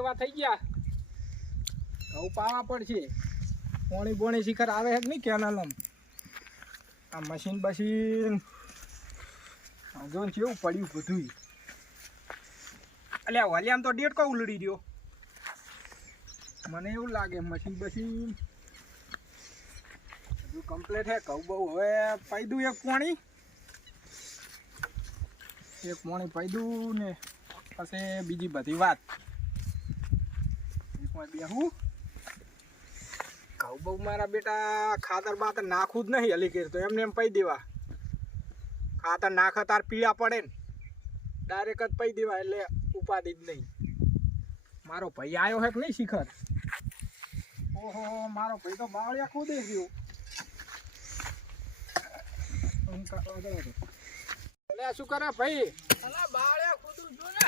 એવા થઈ ગયા ઘઉં પાવા પડશે પોણી બોણી શિખર આવે છે કે નહીં કેનાલમ આ મશીન બશીન જો ને કેવું પડ્યું બધું અલ્યા વલિયામ તો ડેટ કો ઉલડી રહ્યો મને એવું લાગે મશીન બશીન બધું કમ્પ્લીટ હે કહું બહુ હવે પાઈ દઉં એક પોણી ને પછી બીજી બધી વાત બેહું કહું બહુ મારા બેટા ખાતર બાતર નાખવું જ નહીં હલી તો એમને એમ પઈ દેવા ખાતર નાખે તાર પીળા પડે ને ડાયરેક્ટ જ પઈ દેવા એટલે ઉપાધિ જ નહીં મારો ભાઈ આવ્યો હે કે નહીં શિખર ઓહો મારો ભાઈ તો બાવળિયા ખુદે ગયો એટલે શું કરે ભાઈ અલા બાવળિયા ખુદું જો ને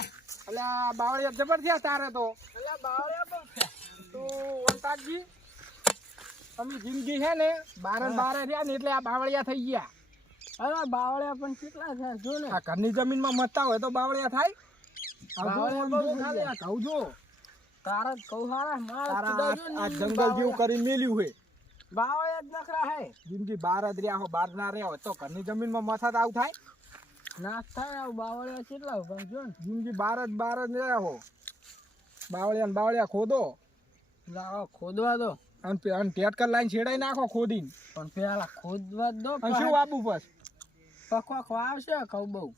અલા બાવળિયા જબર થયા તારે તો અલા બાવળિયા બહુ થયા તો વંતાજી તમે જિંદગી છે ને બારે રહ્યા ને એટલે આ બાવળિયા થઈ ગયા અરે બાવળિયા પણ કેટલા થાય જો ને આ ઘરની જમીનમાં મતતા હોય તો બાવળિયા થાય કહું જો તારા કહું આ જંગલ જેવું કરીને મેલ્યું હોય બાવળિયા જ નખરા હે જિંદગી બાર જ રહ્યા હો બાર ના રહ્યા હોય તો ઘરની જમીનમાં મથા આવું થાય નાશ થાય આવું બાવળિયા કેટલા પણ જો ને જિંદગી બાર જ રહ્યા હો બાવળિયા ખોદો ખોદવા દો અને ટેટકર લાઈન છેડાઈ નાખો ખોદીને પણ પેલા ખોદવા દો શું આપું બસ પકવા ખવાવશે કહું બહુ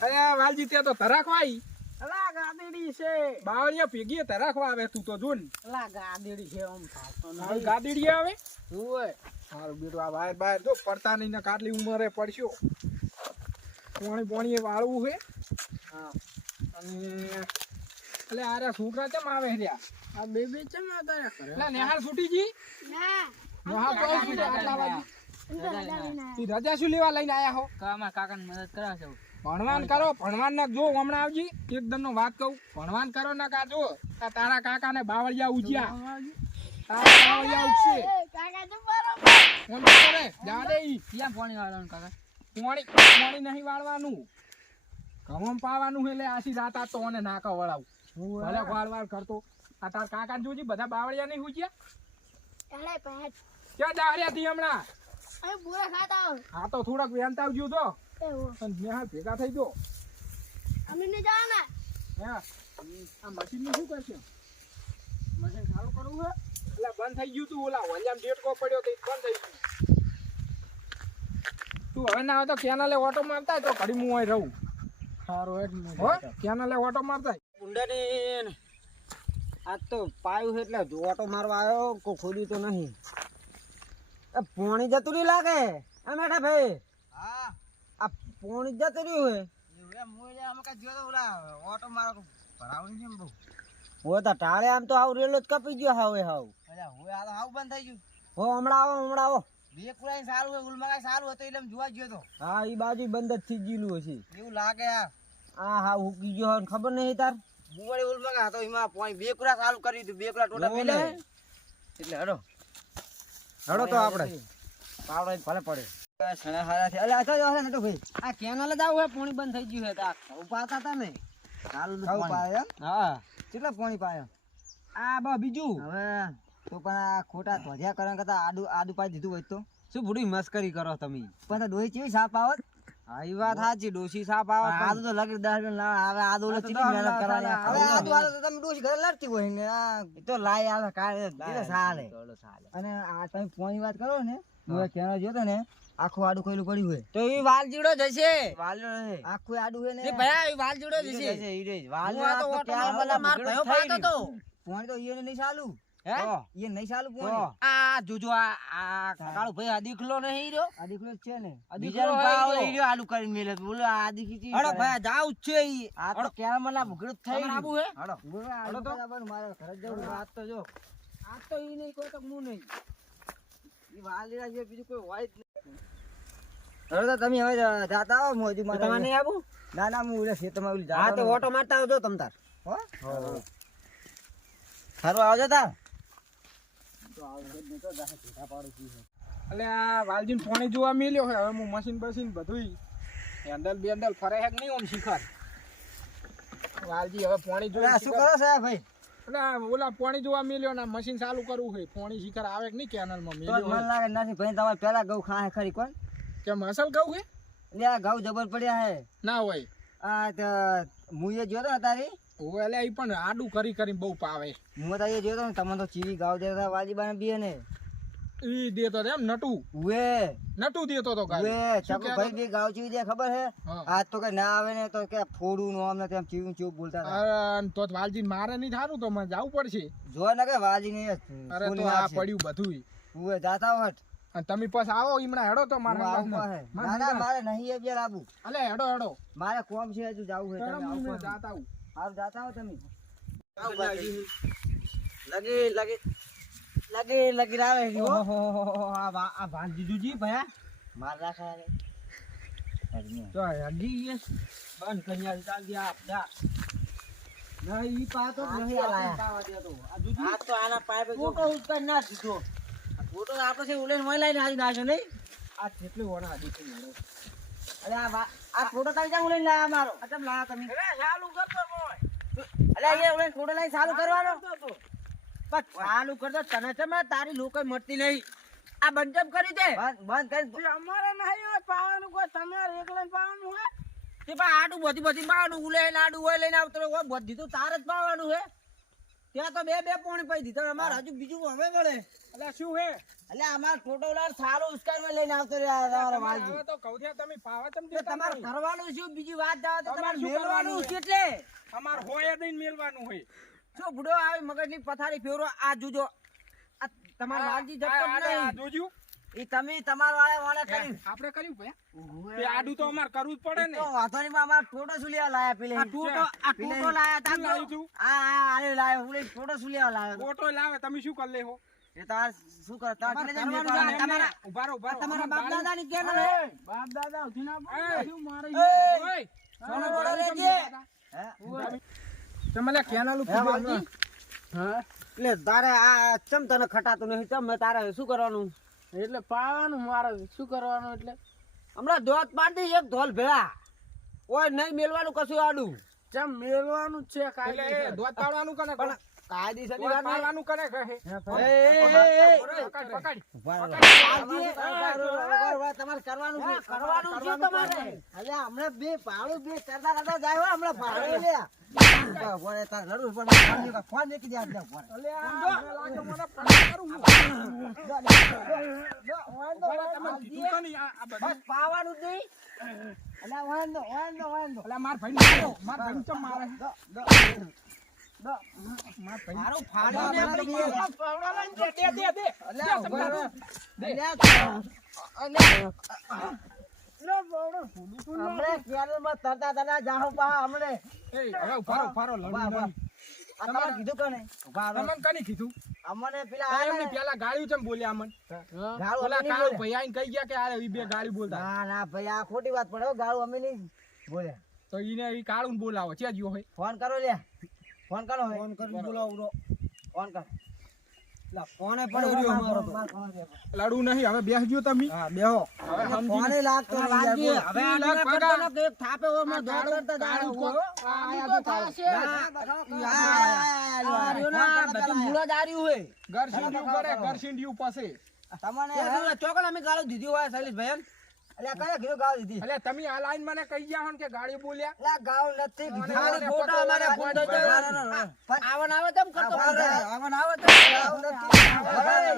અરે વાલજી ત્યાં તો તરાખવાઈ અલા ગાદીડી છે બાવળિયા ભેગી તરાખવા આવે તું તો જોન અલા ગાદીડી છે આમ થાતો નહીં ગાદીડી આવે ઓય મારું બેટું આ બહાર જો પડતા નહીં ને કાટલી ઉંમરે પડશો પોણી વાળવું છે હા અને એટલે આરે છોકરા કેમ આવે રહ્યા આ બે ચમ આવતા એટલે નેહાર છૂટી જી ના નેહાર તો છૂટી આટલા વાગે તી રજા શું લેવા લઈને આયા હો કામા કાકાને મદદ કરા છો ભણવાન કરો ભણવાન ના જો હમણાં આવજી એકદમ નો વાત કહું ભણવાન કરો ના કા જો તારા કાકાને બાવળિયા ઉજ્યા તારા બાવળિયા ઉગશે કાકા તો બરોબર ફોન કરે જા દે ઈ ક્યાં પાણી વાળવાનું કાકા પાણી નહીં વાળવાનું ઘઉં પાવાનું એટલે આસી રાત આ તો ને નાકા વળાવું ભલે વાળ કરતો આ તાર કાકા જોજી બધા બાવળિયા નહીં હુજ્યા એલે પેટ ક્યાં દાહર્યા થી હમણાં અરે બોરા ખાતા હા તો થોડક વેંતા આવજો તો અને નેહાર ભેગા થઈ જો અમે ને જાના હે આ મશીન નું શું કરશે મશીન ચાલુ કરવું હે એટલે બંધ થઈ ગયું તું ઓલા વલિયામ ડેટ કો પડ્યો તો બંધ થઈ ગયું તું હવે ના આવે તો કેનાલે ઓટો મારતા તો ઘડી હું અહીં રહું સારું હેડ હો કેનાલે ઓટો મારતા ઊંડાની આજ તો પાયું એટલે ઓટો મારવા આવ્યો કોઈ ખોદ્યું તો નહીં પોણી જતું નહીં લાગે એમ બેઠા ભાઈ હા આ પોણી જતું રહ્યું ઓટો મારો ભરાવું છે બહુ હોય તો ટાળે આમ તો હાવ રેલો જ કપી ગયો હાવ હાવ હાવ બંધ થઈ ગયું હો હમણાં આવો બે કુરાઈ સારું હોય ઉલમાં સારું હતું એટલે જોવા ગયો તો હા એ બાજુ બંધ જ થઈ ગયેલું હશે એવું લાગે આ હા હુકી ગયો ખબર નહીં તાર બુવાડી ઉલમાં હતો એમાં પોઈ બે કુરા ચાલુ કરી દીધું બે કુરા ટોટા મેલે એટલે હેડો તો આપણે પાવડો ભલે પડે સણા હારા છે અલે આતો જો નટો ભાઈ આ કેનાલ જ આવું હે પાણી બંધ થઈ ગયું હે તા ઉપાતા તા ને ચાલુ પાયા હા કેટલા પાણી પાયા આ બા બીજું હવે તો પણ આ ખોટા ધોજ્યા કરવા કરતા આડુ પાઈ દીધું હોય તો શું ભૂડી મસ્કરી કરો તમે પણ ડોહી કેવી સાપ આવત હા એ વાત સાચી ડોશી સાપ આવત આદુ તો લગી 10 મિનિટ હવે આદુ લે ચીલી મહેનત કરવાની હવે આદુ વાળો તો તમે ડોશી ઘરે લડતી હોય ને આ તો લાઈ આવે કાય દીધે સાલે અને આ તમે પોણી વાત કરો ને હું કેનો જોતો ને આખું આડું કોઈલું પડ્યું હોય તો એ વાલ જીડો જશે વાલજો નહીં આખું આડું હોય ને ભયા એ વાલ જીડો જશે ઈ રે વાલ તો ક્યાં બલા માર ભયો ફાતો તો પોણી તો ઈને નહીં ચાલુ હે ઈ નહીં ચાલુ પોણી આ જોજો આ કાળો ભાઈ આ દીખલો નહીં રહ્યો આ દીખલો છે ને બીજાનો ભાવ ઈ રહ્યો આલુ કરીને મેલે બોલો આ દીખી હડો ભાઈ જાવ છે ઈ આ તો ક્યાં મલા ભગડત થઈ આબુ હે હડો તો મારે ઘરે જવું વાત તો જો આ તો ઈ નહીં કોઈ તો હું નહીં ઈ વાલીરા જે બીજું કોઈ હોય જ નહીં હડો તમે હવે જાતા આવો મોજી મારે તમે નહીં આબુ ના ના હું ઓલે ખેતરમાં ઓલી જાતા હા તો ઓટો મારતા આવજો તમ તાર હો સારું આવજો તાર એટલે આ વાલજીન પાણી જોવા મેલ્યો હે હવે હું મશીન બસીન બધું હેન્ડલ ફરે હે કે નહીં ઓમ શિખર વાલજી હવે પાણી જોવા શું કરો સાહેબ ભાઈ એટલે આ ઓલા પાણી જોવા મિલ્યો ને મશીન ચાલુ કરવું છે પાણી શિખર આવે કે નહીં કેનલમાં તો મિલ્યો મને લાગે નથી ભાઈ તમારે પેલા ઘઉં ખાય ખરી કોણ કે મસલ કહું છે એટલે આ ઘઉં જબર પડ્યા હે ના હોય આ તો મુએ જોયો તો તારી ઓય એટલે એ પણ આડું કરી કરીને બહુ પાવે હું તો એ જોયો ને તમને તો ચીવી ગાવ દેતા વાજીબાને બીએ ને ઈ દેતો એમ નટુ ઉએ નટુ દેતો તો ગાડી ઉએ ચકુ ભાઈ બી ગાવ ચીવી દે ખબર હે હા. આજ તો કઈ ના આવે ને તો કે ફોડું નો આમ ને તેમ ચીવું ચીવું બોલતા હતા અરે તો વાલજી મારે નહીં થારું તો મને જવું પડશે જો ને કે વાજી ને અરે તો આ પડ્યું બધું ઉએ જાતા હોત અને તમે પછી આવો ઈમણા હેડો તો હું મારે આવું પાહે. ના ના મારે નહીં એ આબુ અલે હેડો હેડો મારે કોમ છે હજુ જાવું હે તમે આવો પાહે. જાતા આવું હાલ જાતા હો તમે લગી લગી લગી લગી રાવે છે હો આ ભાંજીજી ભયા માર રાખા રે તો હજી બંધ કરી ચાલ દે આપડા ના ઈ પાતો આ નહીં ક્યાં લાયા? પાવા દેતો આ દૂધી આ તો આના પાઇપે ફોટો ઉતર ના દીધો આ ફોટો આપણે છે ઉલેન મોય લઈને આવી નાખ્યો નહીં આ કેટલી વણા આદી છે મારો અરે આ ફોટો તારી જા ઉલેન લાયા મારો આ તમ લાયા તમે અરે ચાલુ કરતો મોય અરે એ ઉલેન ફોટો લઈને ચાલુ કરવાનો પણ ચાલુ કરતો તને તમે તારી લોકો મળતી નહીં આ બંધ કરી દે બંધ કરી અમારે નહીં હોય પાવાનું કોઈ તમારે એકલા પાવાનું હોય તે પણ આડું બધી પાવાનું ઉલેન આડું હોય લઈને આવતો હોય બધી તો તારે જ પાવાનું હે ત્યાં તો બે પોણી પડી દીધો અમારે હજુ બીજું હવે મળે એટલે શું હે એટલે અમાર ફોટો લાર સારું ઉસ્કારમાં લઈને આવતો રહ્યા તમારો વાલજી હવે તો કૌધિયા તમે પાવા ચમ તે દેતા તમારે નહીં? કરવાનું શું બીજી વાત જાવ તો તમારે તમારે શું મેળવાનું કરવાનું છે એટલે અમાર હોય દઈને મેલવાનું હોય શું બુડો આવી મગજની પથારી ફેરવો આ જુજો આ તમાર વાલજી જતો જ આ નહીં જોજ્યું ઈ તમે તમાર વાળે કર્યું આપણે કર્યું ભયા તે આડું તો અમાર કરવું જ પડે ને તો વાંધો નહીં અમાર ફોટો શું લેવા લાયા પેલે આ ટોટો લાયા તા શું લાવ્યું તું? આ લાયો ઉલે ફોટો શું લેવા લાયો ફોટો લાવે તમે શું કરી લેહો એ તમારે શું કરો તમારે તમારે કરવાનું છે, તમારા ઉભા રહો, ઉભા રહો. તમારા બાપ ગાડી- દાદાની કેનલ હે બાપ દાદા ઉઠી ના પડે. એ! શું મારે એ! ઓય! સોનો સોનો વડો વડો લેજે. કેમ હે દેતા? તમે લે કેનાલ ઉપર હે, બેહો. વાલજી? હા એટલે તારે આ ચમ તને ખટાતું નહીં ચમ મેં તારે શું કરવાનું એટલે પાવાનું મારે શું કરવાનું એટલે હમણાં ધોત પાડી એક ધોલ ભેળા ઓય નહીં મેલવાનું કશું આડું ચમ મેલવાનું જ છે કાયદેસર. દોત પાડવાનું કને પણ કાયદેસરની દોત વાત નહીં. પાડવાનું કને કહે પકડ, પકડ. તમારે કરવાનું છે કરવાનું છે તમારે અલ્યા હમણાં બે ભાડું બે કરતા જાય હો હમણાં ભાડું લે બોલે તાર લડવું પણ ફોન મૂકી દે આપણે ફોન અલ્યા, મને લાગે મને પકડ કરું હું. ઉભા રહો, તમે કીધું તો નહીં આ બધું. બસ પાવાનું જ નહીં અલ્યા વાંધો અલ્યા, માર ભાઈને મારો. માર ભાઈને ચમ મારે? માર ભાઈને- મારું ફાડું ને પડી ગયું. દે, દે, દે. અલ્યા દે, ઉભા રહો. દે. હમણાં કેરળમાં તરતા જાહો પા હમણે એ, હવે ઉભા રહો, ઉભા રહો, લડી ઉભા, ઉભા. નહીં. આ તમારે કીધું કોને ઉભા રહો. તમને કની કીધું? અમને પેલા કાયમ આયા ની ને, પેલા ગાળ્યું ચમ બોલ્યા અમન? ગાળું ઓલા અમે નહીં કાળુ બોલ્યા. ભાઈ આઈને કહી ગયા કે આ ઈ બે ગાળી બોલતા. ના ના ભાઈ આ ખોટી વાત પડે હો, ગાળું અમે નહીં બોલ્યા તો ઈને ઈ કાળું બોલાવો છે જ્યો હોય. ફોન કરો લે ફોન કરો ફોન કરીને બોલાવો ફોન કર લા ફોને પડ્યો રહ્યો અમારો તો. લડવું નહીં, હવે બેસજો તમે. હા બેહો હવે સમજી ફોને લાગતો નહીં યાર, હવે બોલ. આ પડતો ભગા. ને કે એક થાપે હોય માં દોડ કાળું- કરતા જાય કાળું હો. કો- આ આયા તો તો કાળું. થાશે. આ રહ્યું ના, બધું મૂળ જ આર્યું હોય. ઘર સીંધ્યું કરે, ઘર સીંધ્યું પાસે. તમને ચોકડ અમે ગાળો દીધી હોય શૈલેષભાઈ એમ એટલે કયા કીધું ગાળો દીધી એટલે તમે આ લાઈન મને કહી ગયા હો ને કે ગાળી બોલ્યા. એટલે ગાળો નથી દીધી. ખાલી ખાલી ખોટો ખોટો અમારે અમારે ફોન ફોન પર. પર. આવન આવે તેમ કરતો આવન આવે તો ગાળો નથી.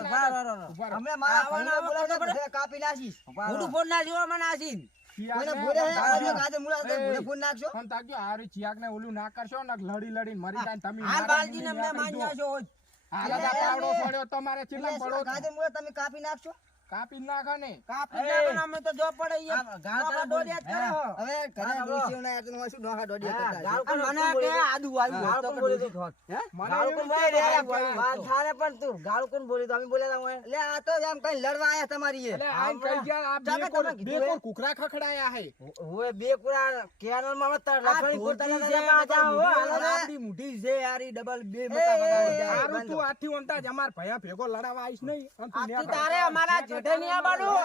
ઉભા રહો. અમે મારા ભાઈને બોલાવતા બધે કાપી નાખીશ. મોટું ફોન ના જોવા મને આસીન કોઈને ચિયાકને- ભૂરે હે, આજે કાજે મુલાકાત ભૂરે ફોન નાખશો. પણ તાક્યો હારી ચિયાકને ઓલું ના કરશો ને લડી લડીને મરી જાય ને તમે હાલ મારા બાલજીને મુંડી અમને આગળ માન્યા જો. છો હાલ આ પાવડો પડ્યો તમારે ચીલા એટલે પડો શું, કાજે મુલાકાત તમે કાપી નાખશો. કાપી નાખો ને. કાપી નાખો અમે તો જો પડે ઈ આ ગાળ નોખા તરફ દોડ્યા જ કરો. હવે ઘરે ડોસીઓ ના યાર હોય શું નોખા દોડિયા કરતા ગાળ હશે. કોણ મને કે આદુ આવ્યું હોત તો બોલી કદી. તું મને ગાળ એવું કોણ કે બોલી રહ્યા આવ્યું વાત થારે પણ તું ગાળ કોણ બોલી તો અમે બોલ્યા હોય એટલે આ તો એમ કઈ લડવા આયા તમારી એ એટલે આઈને કહી ગયા આ ચાલો બે તમે કોણ- કીધું બે એ. કોણ કુકરા ખખડાયા હે. ઓય બે કુરા કેનલ માં મત લફડી ધોતી પોતાના છે, પાછા હો આ આપડી મુઠી છે યારી ડબલ બે હારું તું આથી ઓમતા જ અમાર ભયા ભેગો લડાવા આવીશ નહીં અને તું ન્યા આજથી તારે અમારા જેઠે નહીં આવવાનું.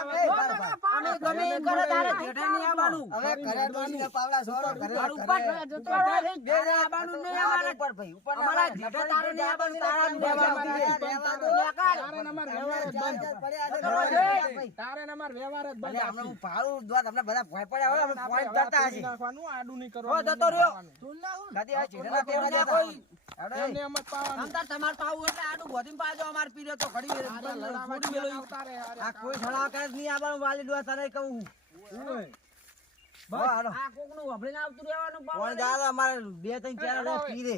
અમે ગમે એ કરે તારે જેઠે નહીં આવવાનું. હવે ઘરે ડોશીને પાવડા સોરો ઘરે મારું ઉપર જતો રહે. બે જણા આવવાનું નહીં અમારે. ઉપર ભાઈ ઉપર અમારા જેઠે તારે નહીં આવવાનું, તારા નહીં આવવાનું. તારે ને અમારે વ્યવહાર જ બંધ. તારે ને અમારે વ્યવહાર જ બંધ. આપણે હું પાડું દોત આપણે બધા ભોય પડ્યા હોય આપણે પોઈન્ટ કરતા હશે નાખવાનું, આડું નહીં હો, કરવાનું. જતો રહ્યો. ગાદી આ ચીડના તેડા ના જતા કોઈ. એમને એમ જ પાવાનું. આમ તાર તમારે પાવું એટલે આડું ગોતીને પાજો. અમારે પીરે તો ઘડી વાર આરે લડાવા છોડી મેલો. આવતા રહે, આરે આ કોઈ સળા કરે જ નહીં આવવાનું વાલી દોત તને કહું ઓય. બસ હાલો આ કોકનું વાપરીને આવતું રહેવાનું પાવું. કોણ દાદા અમારે બે ત્રણ ચાર પી દે